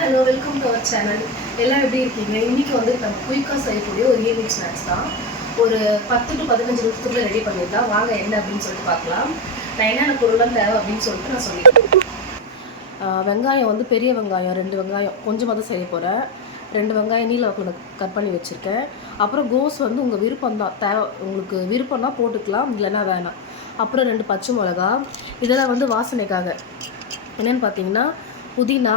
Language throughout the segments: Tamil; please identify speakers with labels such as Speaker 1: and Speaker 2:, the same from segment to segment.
Speaker 1: Hello welcome to our channel எல்லாம் எப்படி இருக்கீங்க? இன்னைக்கு வந்து நம்ம குயிக்காக செய்யக்கூடிய ஒரு ஈவினிங் ஸ்நாக்ஸ் தான். ஒரு பத்து டு பதினஞ்சு நிமிஷத்துக்குள்ள ரெடி பண்ணிடலாம். வாங்க என்ன அப்படின்னு சொல்லிட்டு பார்க்கலாம். நான் என்னென்ன பொருள்லாம் தேவை அப்படின்னு சொல்லிட்டு நான் சொல்லிடுறேன். வெங்காயம் வந்து பெரிய வெங்காயம் ரெண்டு வெங்காயம். கொஞ்சமாக தான் செய்ய போகிறேன் ரெண்டு வெங்காயம் நீல வாக்கில் கட் பண்ணி வச்சுருக்கேன். அப்புறம் கோஸ் வந்து உங்கள் விருப்பம் தான். தேவை உங்களுக்கு விருப்பம்னா போட்டுக்கலாம் இல்லைன்னா வேணாம். அப்புறம் ரெண்டு பச்சை மிளகா இதெல்லாம் வந்து வாசனைக்காக. என்னென்னு பார்த்தீங்கன்னா புதினா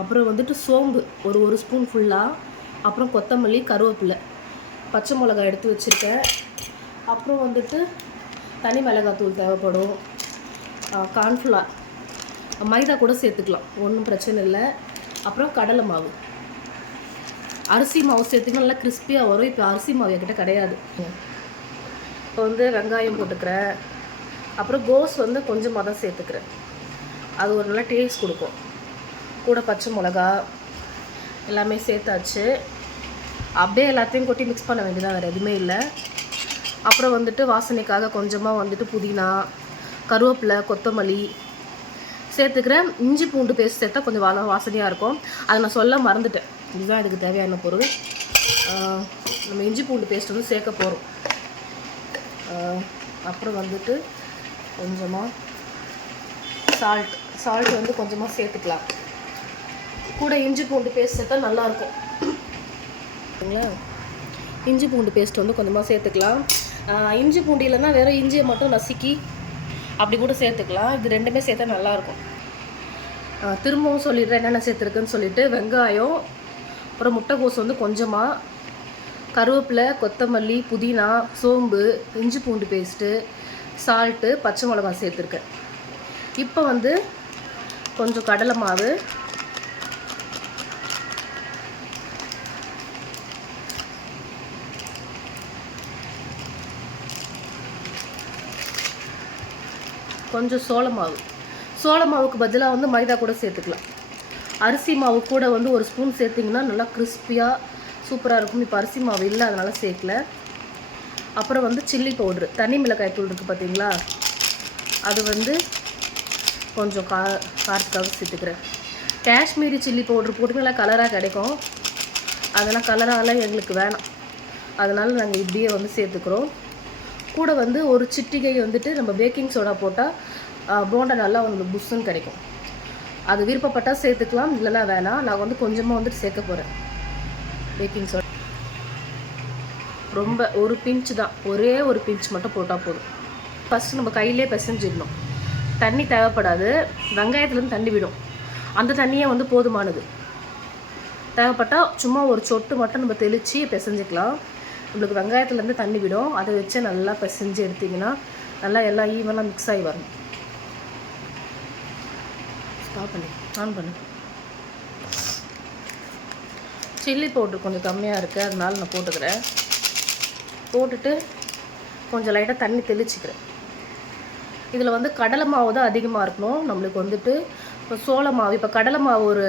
Speaker 1: அப்புறம் வந்துட்டு சோம்பு ஒரு ஒரு ஸ்பூன் ஃபுல்லாக அப்புறம் கொத்தமல்லி கருவேப்பிலை. பச்சை மிளகாய் எடுத்து வச்சுருக்கேன். அப்புறம் வந்துட்டு தனி மிளகாத்தூள் தேவைப்படும். கார்ன்ஃப்ளவர் மைதா கூட சேர்த்துக்கலாம். ஒன்றும் பிரச்சனை இல்லை. அப்புறம் கடலை மாவு. அரிசி மாவு சேர்த்துக்கணும் நல்லா கிறிஸ்பியாக வரும். இப்போ அரிசி மாவு என்கிட்ட கிடையாது. இப்போ வந்து வெங்காயம் போட்டுக்கிறேன். அப்புறம் கோஸ் வந்து கொஞ்சமாக தான் சேர்த்துக்கிறேன். அது ஒரு நல்ல டேஸ்ட் கொடுக்கும். கூட பச்சை மிளகா எல்லாமே சேர்த்தாச்சு. அப்படியே எல்லாத்தையும் கொட்டி மிக்ஸ் பண்ண வேண்டியதான் வேறு எதுவுமே இல்லை. அப்புறம் வந்துட்டு வாசனைக்காக கொஞ்சமாக வந்துட்டு புதினா கருவேப்பிலை கொத்தமல்லி சேர்த்துக்கிறேன் இஞ்சி பூண்டு பேஸ்ட் சேர்த்தா கொஞ்சம் வா வாசனையாக இருக்கும். அதை நான் சொல்ல மறந்துட்டேன். இதுதான் இதுக்கு தேவையான பொருள். நம்ம இஞ்சி பூண்டு பேஸ்ட் வந்து சேர்க்க போகிறோம் அப்புறம் வந்துட்டு கொஞ்சமாக சால்ட் சால்ட் வந்து கொஞ்சமாக சேர்த்துக்கலாம். கூட இஞ்சி பூண்டு பேஸ்ட் சேர்த்தா நல்லாயிருக்கும். ஓகேங்களா இஞ்சி பூண்டு பேஸ்ட் வந்து கொஞ்சமாக சேர்த்துக்கலாம். இஞ்சி பூண்டு இல்லைன்னா வெறும் இஞ்சியை மட்டும் நசுக்கி அப்படி கூட சேர்த்துக்கலாம். இது ரெண்டுமே சேர்த்தா நல்லாயிருக்கும். திரும்பவும் சொல்லிடுறேன் என்னென்ன சேர்த்துருக்குன்னு சொல்லிட்டு. வெங்காயம் அப்புறம் முட்டைக்கோஸ் வந்து கொஞ்சமாக கருவேப்பிலை கொத்தமல்லி புதினா சோம்பு இஞ்சி பூண்டு பேஸ்ட்டு சால்ட்டு பச்சை மிளகாய் சேர்த்துருக்கேன். இப்போ வந்து கொஞ்சம் கடலை மாவு கொஞ்சம் சோள மாவு சோள மாவுக்கு பதிலாக வந்து மைதா கூட சேர்த்துக்கலாம். அரிசி மாவு கூட வந்து ஒரு ஸ்பூன் சேர்த்திங்கன்னா நல்லா கிறிஸ்பியாக சூப்பராக இருக்கும். இப்போ அரிசி மாவு இல்லை அதனால் சேர்க்கல. அப்புறம் வந்து சில்லி பவுட்ரு. தனி மிளகாய் தூள் இருக்குது பார்த்தீங்களா அது வந்து கொஞ்சம் கா காரத்துக்காக சேர்த்துக்கிறேன். காஷ்மீரி சில்லி பவுட்ரு போட்டு நல்லா கலராக கிடைக்கும். அதெல்லாம் கலராகலாம் எங்களுக்கு வேணாம். அதனால் நாங்கள் இப்படியே வந்து சேர்த்துக்கிறோம். கூட வந்து ஒரு சிட்டிகை வந்துட்டு நம்ம பேக்கிங் சோடா போட்டால் போண்டா நல்லா உங்களுக்கு புஷ்ஷுன்னு கிடைக்கும். அது விருப்பப்பட்டால் சேர்த்துக்கலாம் இல்லைனா வேணாம். நான் வந்து கொஞ்சமாக வந்துட்டு சேர்க்க போகிறேன் பேக்கிங் சோடா ரொம்ப ஒரு பிஞ்ச் தான். ஒரே ஒரு பிஞ்ச் மட்டும் போட்டால் போதும். ஃபஸ்ட்டு நம்ம கையிலே பிசைஞ்சிடணும். தண்ணி தேவைப்படாது. வெங்காயத்துலேருந்து தண்ணி விடும். அந்த தண்ணியே வந்து போதுமானது. தேவைப்பட்டால் சும்மா ஒரு சொட்டு மட்டும் நம்ம தெளித்து பிசைஞ்சிக்கலாம். உங்களுக்கு வெங்காயத்துலேருந்து தண்ணி விடும். அதை வச்சு நல்லா பிசைஞ்சு எடுத்திங்கன்னா நல்லா எல்லாம் ஈவனாக மிக்ஸ் ஆகி வரணும் ஸ்டாப் பண்ணி. ஆன் பண்ணு. சில்லி பவுட்ரு கொஞ்சம் கம்மியாக இருக்குது அதனால நான் போட்டுக்கிறேன். போட்டுட்டு கொஞ்சம் லைட்டாக தண்ணி தெளிச்சுக்கிறேன். இதில் வந்து கடலை மாவு தான் அதிகமாக இருக்கணும். நம்மளுக்கு வந்துட்டு இப்போ சோள மாவு இப்போ கடலை மாவு ஒரு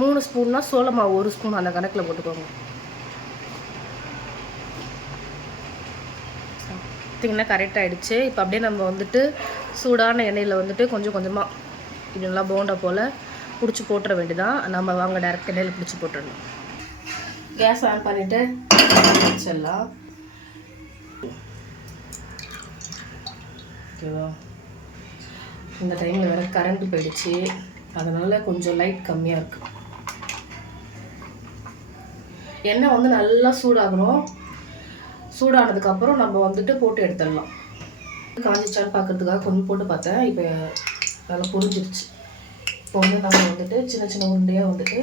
Speaker 1: மூணு ஸ்பூன்னா சோள மாவு ஒரு ஸ்பூன் அந்த கணக்கில் போட்டுக்கோங்க. பார்த்திங்கன்னா கரெக்ட் ஆகிடுச்சு இப்போ அப்படியே நம்ம வந்துட்டு சூடான எண்ணெயில் வந்துட்டு கொஞ்சம் கொஞ்சமாக இது நல்லா போண்டா போல் பிடிச்சி போட்டுற வேண்டியதான் நம்ம வாங்க டேரக்ட் எண்ணெயில் பிடிச்சி போட்டுடணும். கேஸ் ஆன் பண்ணிவிட்டு வச்சிடலாம். ஓகேவா இந்த டைமில் வேறு கரண்ட் போயிடுச்சு. அதனால் கொஞ்சம் லைட் கம்மியாக இருக்குது எண்ணெய் வந்து நல்லா சூடாகணும். சூடானதுக்கப்புறம் நம்ம வந்துட்டு போட்டு எடுத்துடலாம். காஞ்சிச்சான்னு பார்க்கறதுக்காக கொஞ்சம் போட்டு பார்த்தேன். இப்போ நல்லா புரிஞ்சிருச்சு. இப்போ வந்து நம்ம வந்துட்டு சின்ன சின்ன உருண்டையாக வந்துட்டு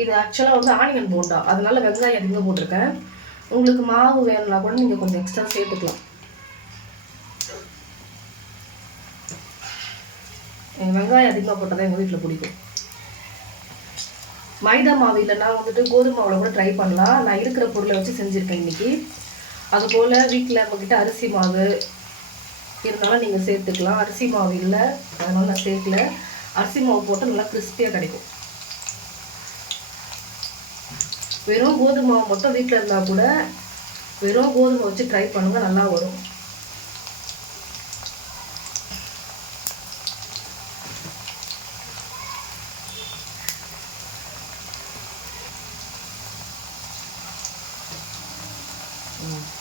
Speaker 1: இது ஆக்சுவலாக வந்து ஆனியன் போண்டா. அதனால வெங்காயம் அதிகமாக போட்டிருக்கேன். உங்களுக்கு மாவு வேணும்னா கூட நீங்கள் கொஞ்சம் எக்ஸ்ட்ரா சேர்த்துக்கலாம். வெங்காயம் அதிகமாக போட்டால் தான் எங்கள் வீட்டில் பிடிக்கும். மைதா மாவு இல்லைன்னா வந்துட்டு கோதுமை மாவில் கூட ட்ரை பண்ணலாம். நான் இருக்கிற பொருளை வச்சு செஞ்சுருக்கேன் இன்னைக்கு. அதுபோல் வீட்டில் நம்மக்கிட்ட அரிசி மாவு இருந்தாலும் நீங்கள் சேர்த்துக்கலாம். அரிசி மாவு இல்லை அதனால் நான் சேர்க்கல. அரிசி மாவு போட்டு நல்லா கிறிஸ்பியாக கிடைக்கும். வெறும் கோதுமை மாவு மட்டும் வீட்டில் இருந்தால் கூட வெறும் கோதுமை வச்சு ட்ரை பண்ணுங்கள் நல்லா வரும். Mm-hmm.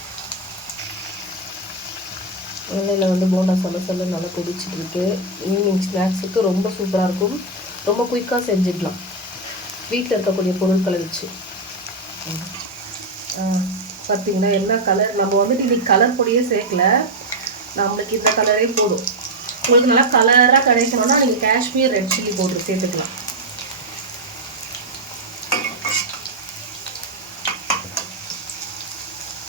Speaker 1: எண்ணெயில் வந்து போண்டா சல சல நல்லா கொதிச்சுட்டு ஈவினிங் ஸ்நாக்ஸுக்கு ரொம்ப சூப்பராக இருக்கும். ரொம்ப குயிக்காக செஞ்சிடலாம். வீட்டில் இருக்கக்கூடிய பொருட்களை வச்சு. பார்த்தீங்கன்னா என்ன கலர் நம்ம வந்துட்டு இன்றைக்கி கலர் பொடியே சேர்க்கல. நம்மளுக்கு இந்த கலரே போதும். உங்களுக்கு நல்லா கலராக கிடைக்கணும்னா நீங்கள் காஷ்மீர் ரெட் சில்லி போட்டு சேர்த்துக்கலாம்.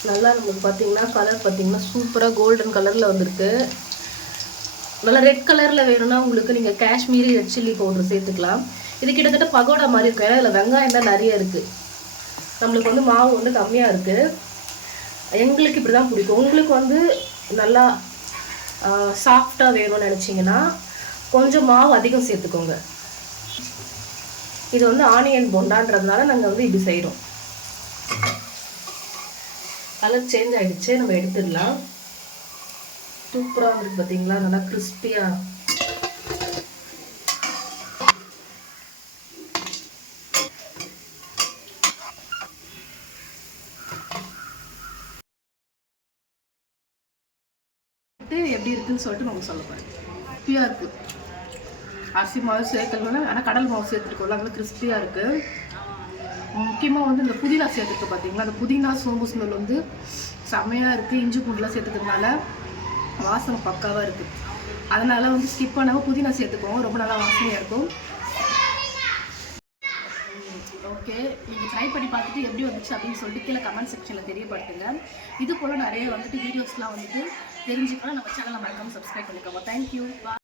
Speaker 1: நல்லா நமக்கு பார்த்தீங்கன்னா கலர் பார்த்தீங்கன்னா சூப்பராக கோல்டன் கலரில் வந்திருக்கு. நல்லா ரெட் கலரில் வேணும்னா உங்களுக்கு நீங்கள் காஷ்மீரி ரெட் சில்லி பவுடர் சேர்த்துக்கலாம். இது கிட்டத்தட்ட பகோடா மாதிரி இருக்கும். ஏன்னா இதில் வெங்காயம் தான் நிறைய இருக்குது நம்மளுக்கு வந்து மாவு வந்து கம்மியாக இருக்குது எங்களுக்கு இப்படி தான் பிடிக்கும். உங்களுக்கு வந்து நல்லா சாஃப்டாக வேணும்னு நினச்சிங்கன்னா கொஞ்சம் மாவு அதிகம் சேர்த்துக்கோங்க. இது வந்து ஆனியன் பொண்டான்றதுனால நாங்கள் வந்து இப்படி செய்கிறோம் கலர் சேஞ்ச் ஆகிடுச்சு நம்ம எடுத்துடலாம். சூப்பராக வந்துருக்கு பார்த்தீங்களா நல்லா கிறிஸ்பியாக எப்படி இருக்குன்னு சொல்லிட்டு நம்ம சொல்ல போகிறேன் கிறிஸ்பியாக இருக்குது அரிசி மாவு சேர்க்கல ஆனால் கடல் மாவு சேர்த்துருக்கோம்ல அதனால கிறிஸ்பியாக இருக்குது முக்கியமாக வந்து இந்த புதினா சேர்த்துருக்கு பார்த்தீங்களா அந்த புதினா சோம்பு ஸ்மெல் வந்து செம்மையாக இருக்குது இஞ்சி பூண்டுலாம் சேர்த்துக்கிறதுனால வாசனை பக்காவாக இருக்குது அதனால் வந்து ஸ்கிப் பண்ணாமல் புதினா சேர்த்துக்குவோம் ரொம்ப நல்லா வாசனையாக இருக்கும். ஓகே நீங்கள் ட்ரை பண்ணி பார்த்துட்டு எப்படி வந்துச்சு அப்படின்னு சொல்லிட்டு கீழே கமெண்ட் செக்ஷனில் தெரியப்படுத்துங்க. இது போல் நிறைய வந்துட்டு வீடியோஸ்லாம் வந்துட்டு தெரிஞ்சுக்கலாம் நம்ம சேனலை மறக்காமல் சப்ஸ்கிரைப் பண்ணிக்கோங்க. தேங்க்யூ